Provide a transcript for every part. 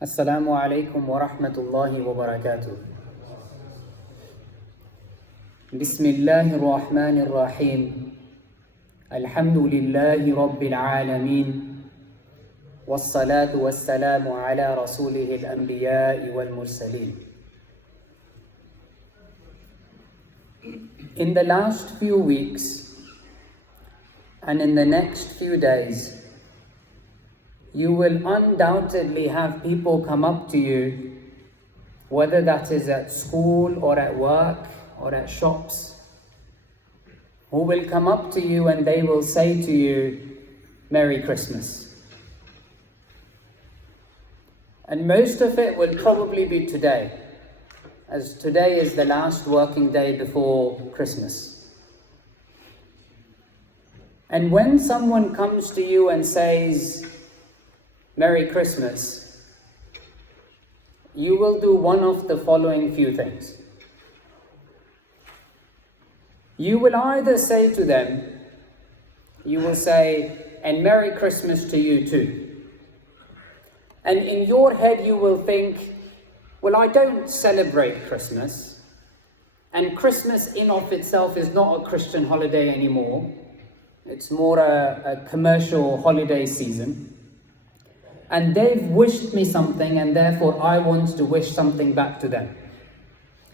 Assalamu alaikum wa rahmatullahi wa barakatuh. Bismillahir Rahmanir Rahim. Alhamdulillahi Rabbil Alameen. Wassalatu wassalamu ala rasulihil anbiya'i wal mursaleen. In the last few weeks and in the next few days, you will undoubtedly have people come up to you, whether that is at school or at work or at shops, who will come up to you and they will say to you, Merry Christmas. And most of it will probably be today, as today is the last working day before Christmas. And when someone comes to you and says, Merry Christmas, you will do one of the following few things. You will either say to them, you will say, and Merry Christmas to you too. And in your head you will think, well, I don't celebrate Christmas, and Christmas in of itself is not a Christian holiday anymore. It's more a commercial holiday season. And they've wished me something, and therefore I want to wish something back to them.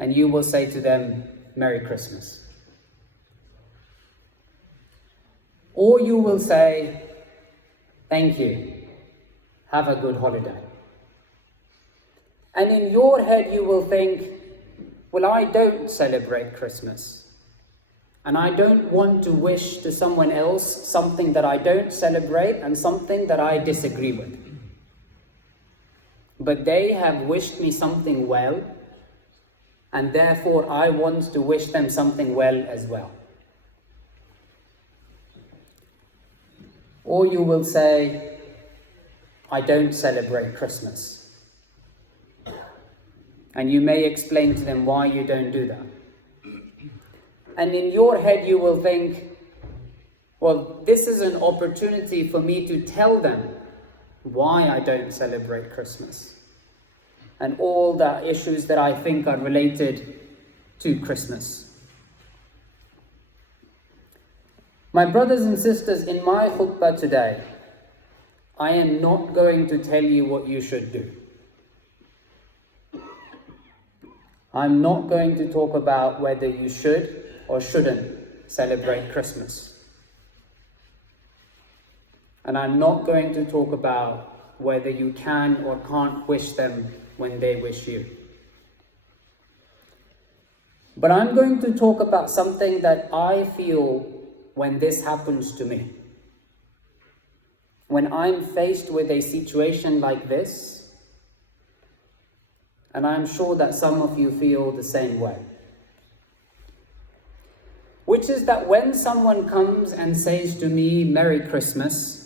And you will say to them, Merry Christmas. Or you will say, thank you, have a good holiday. And in your head you will think, well, I don't celebrate Christmas. And I don't want to wish to someone else something that I don't celebrate and something that I disagree with. But they have wished me something well, and therefore I want to wish them something well as well. Or you will say, I don't celebrate Christmas. And you may explain to them why you don't do that. And in your head you will think, well, this is an opportunity for me to tell them why I don't celebrate Christmas and all the issues that I think are related to Christmas. My brothers and sisters, in my khutbah today, I am not going to tell you what you should do. I'm not going to talk about whether you should or shouldn't celebrate Christmas. And I'm not going to talk about whether you can or can't wish them when they wish you. But I'm going to talk about something that I feel when this happens to me. When I'm faced with a situation like this, and I'm sure that some of you feel the same way. Which is that when someone comes and says to me, Merry Christmas,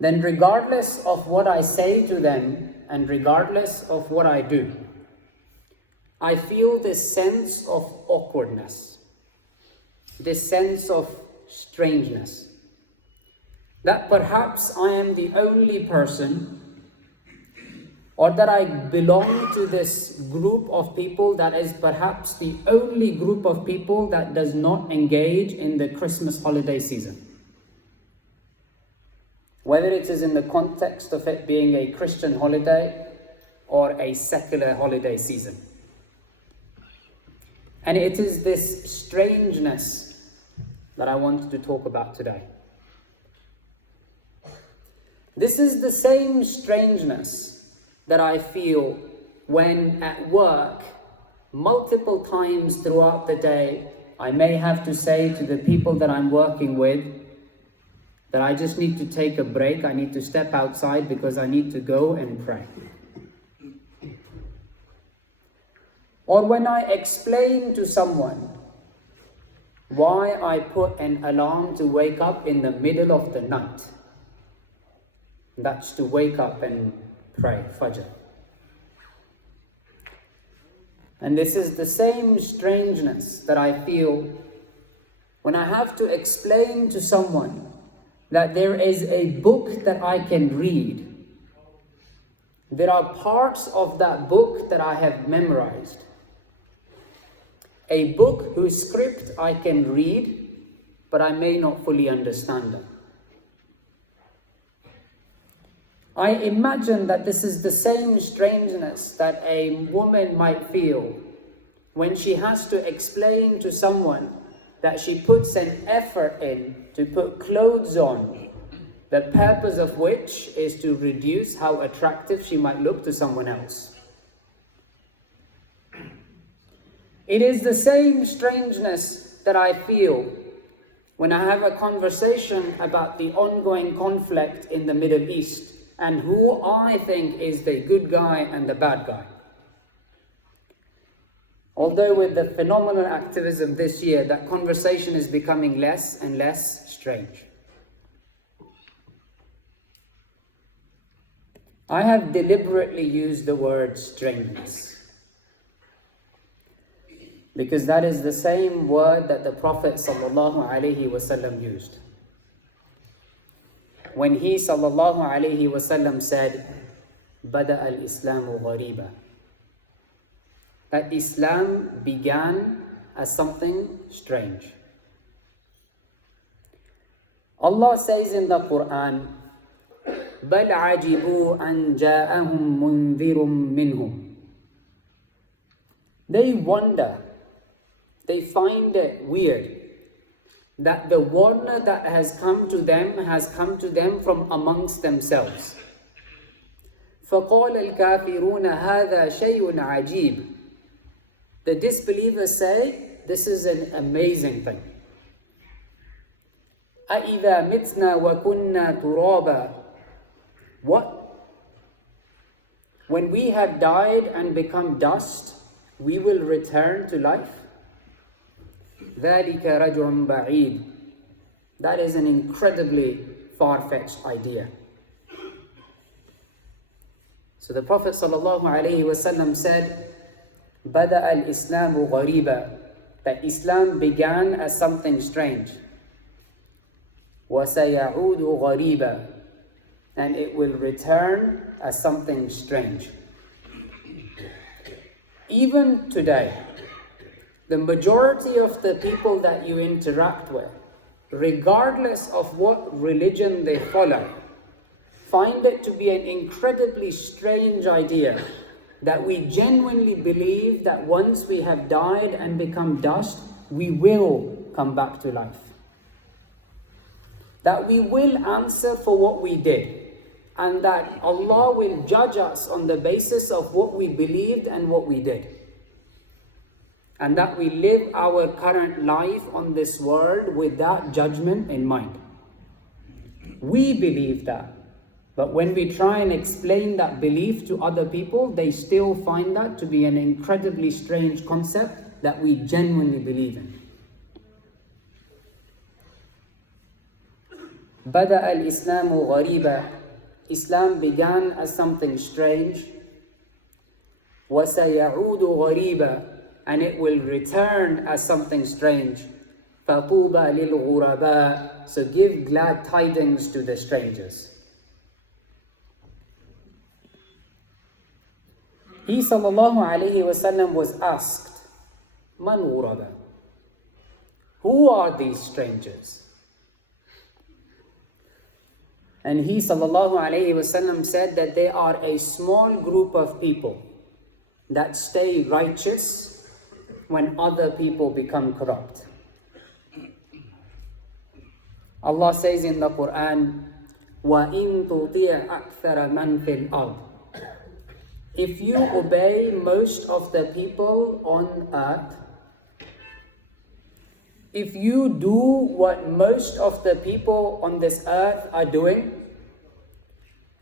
then regardless of what I say to them and regardless of what I do, I feel this sense of awkwardness, this sense of strangeness, that perhaps I am the only person, or that I belong to this group of people that is perhaps the only group of people that does not engage in the Christmas holiday season. Whether it is in the context of it being a Christian holiday or a secular holiday season. And it is this strangeness that I wanted to talk about today. This is the same strangeness that I feel when at work, multiple times throughout the day, I may have to say to the people that I'm working with that I just need to take a break, I need to step outside because I need to go and pray. Or when I explain to someone why I put an alarm to wake up in the middle of the night. That's to wake up and pray, Fajr. And this is the same strangeness that I feel when I have to explain to someone that there is a book that I can read There are parts of that book that I have memorized. A book whose script I can read, but I may not fully understand it. I imagine that this is the same strangeness that a woman might feel when she has to explain to someone that she puts an effort in to put clothes on, the purpose of which is to reduce how attractive she might look to someone else. It is the same strangeness that I feel when I have a conversation about the ongoing conflict in the Middle East and who I think is the good guy and the bad guy. Although with the phenomenal activism this year, that conversation is becoming less and less strange. I have deliberately used the word strangeness because that is the same word that the Prophet ﷺ used. When he ﷺ said, "Bada al-Islamu ghariba," that Islam began as something strange. Allah says in the Quran, بَلْ عَجِبُوا أَنْ جَاءَهُمْ مُنذِرٌ مِّنْهُمْ. They wonder, they find it weird that the warner that has come to them from amongst themselves. فَقَالَ الْكَافِرُونَ هَذَا شَيْءٌ عَجِيبٌ. The disbelievers say, this is an amazing thing. أَإِذَا مِتْنَا وَكُنَّا تُرَابًا. What? When we have died and become dust, we will return to life? ذَلِكَ رَجْعٌ بَعِيدٌ. That is an incredibly far-fetched idea. So the Prophet ﷺ said, "Bada al-Islamu ghariba," that Islam began as something strange. وَسَيَعُودُ ghariba, and it will return as something strange. Even today, the majority of the people that you interact with, regardless of what religion they follow, find it to be an incredibly strange idea that we genuinely believe that once we have died and become dust, we will come back to life. That we will answer for what we did, and that Allah will judge us on the basis of what we believed and what we did. And that we live our current life on this world with that judgment in mind. We believe that. But when we try and explain that belief to other people, they still find that to be an incredibly strange concept that we genuinely believe in. Bada al-Islamu ghariba. Islam began as something strange. وَسَيَعُودُ غَرِيبًا, and it will return as something strange. فَطُوبَى لِلْغُرَبَاءِ, so give glad tidings to the strangers. He ﷺ was asked, "Man ghuraba?" Who are these strangers? And he ﷺ said that they are a small group of people that stay righteous when other people become corrupt. Allah says in the Quran, وَإِن تُطِيعْ أَكْثَرَ مَنْ فِي الْأَرْضِ. If you obey most of the people on earth, if you do what most of the people on this earth are doing,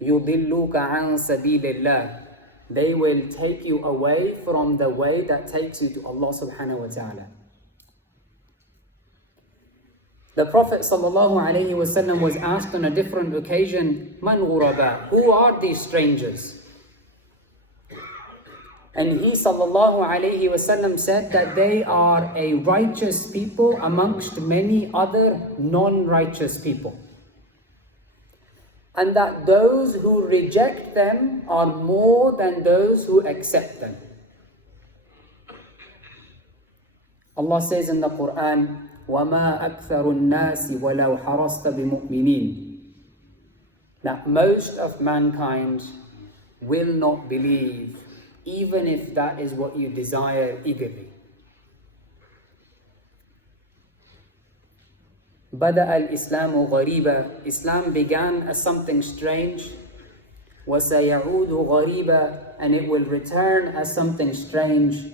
يُضِلُّكَ عَنْ سَبِيلِ اللَّهِ, they will take you away from the way that takes you to Allah subhanahu wa ta'ala. The Prophet ﷺ was asked on a different occasion, "Man ghuraba?" Who are these strangers? And he ﷺ said that they are a righteous people amongst many other non-righteous people. and that those who reject them are more than those who accept them. Allah says in the Quran, وَمَا أَكْثَرُ النَّاسِ وَلَوْ حَرَصْتَ بِمُؤْمِنِينَ, that most of mankind will not believe, even if that is what you desire eagerly. بدأ الإسلام غريبا, Islam began as something strange. وَسَيَعُودُ غَرِيبًا, and it will return as something strange.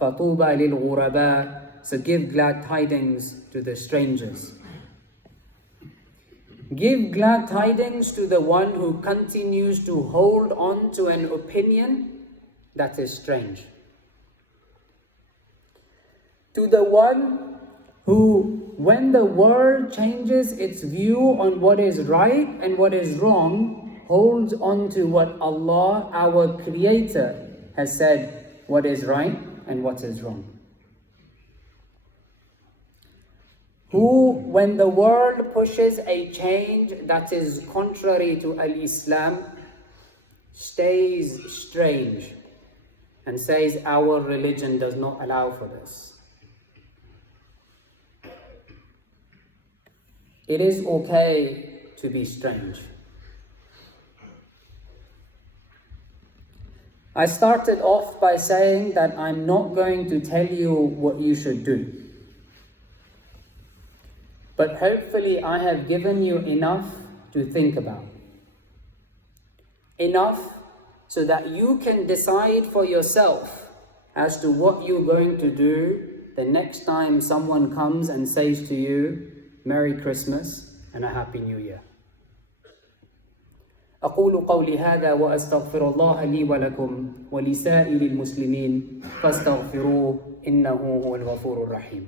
فَطُوبَى لِلْغُرَبَاء, so give glad tidings to the strangers. Give glad tidings to the one who continues to hold on to an opinion that is strange. To the one who, when the world changes its view on what is right and what is wrong, holds on to what Allah, our Creator, has said, what is right and what is wrong. Who, when the world pushes a change that is contrary to Al-Islam, stays strange and says, our religion does not allow for this. It is okay to be strange. I started off by saying that I'm not going to tell you what you should do. But hopefully I have given you enough to think about. Enough so that you can decide for yourself as to what you're going to do the next time someone comes and says to you, Merry Christmas and a Happy New Year. أقول قولي هذا وأستغفر الله لي ولكم ولسائر المسلمين فاستغفروه إنه هو الغفور الرحيم.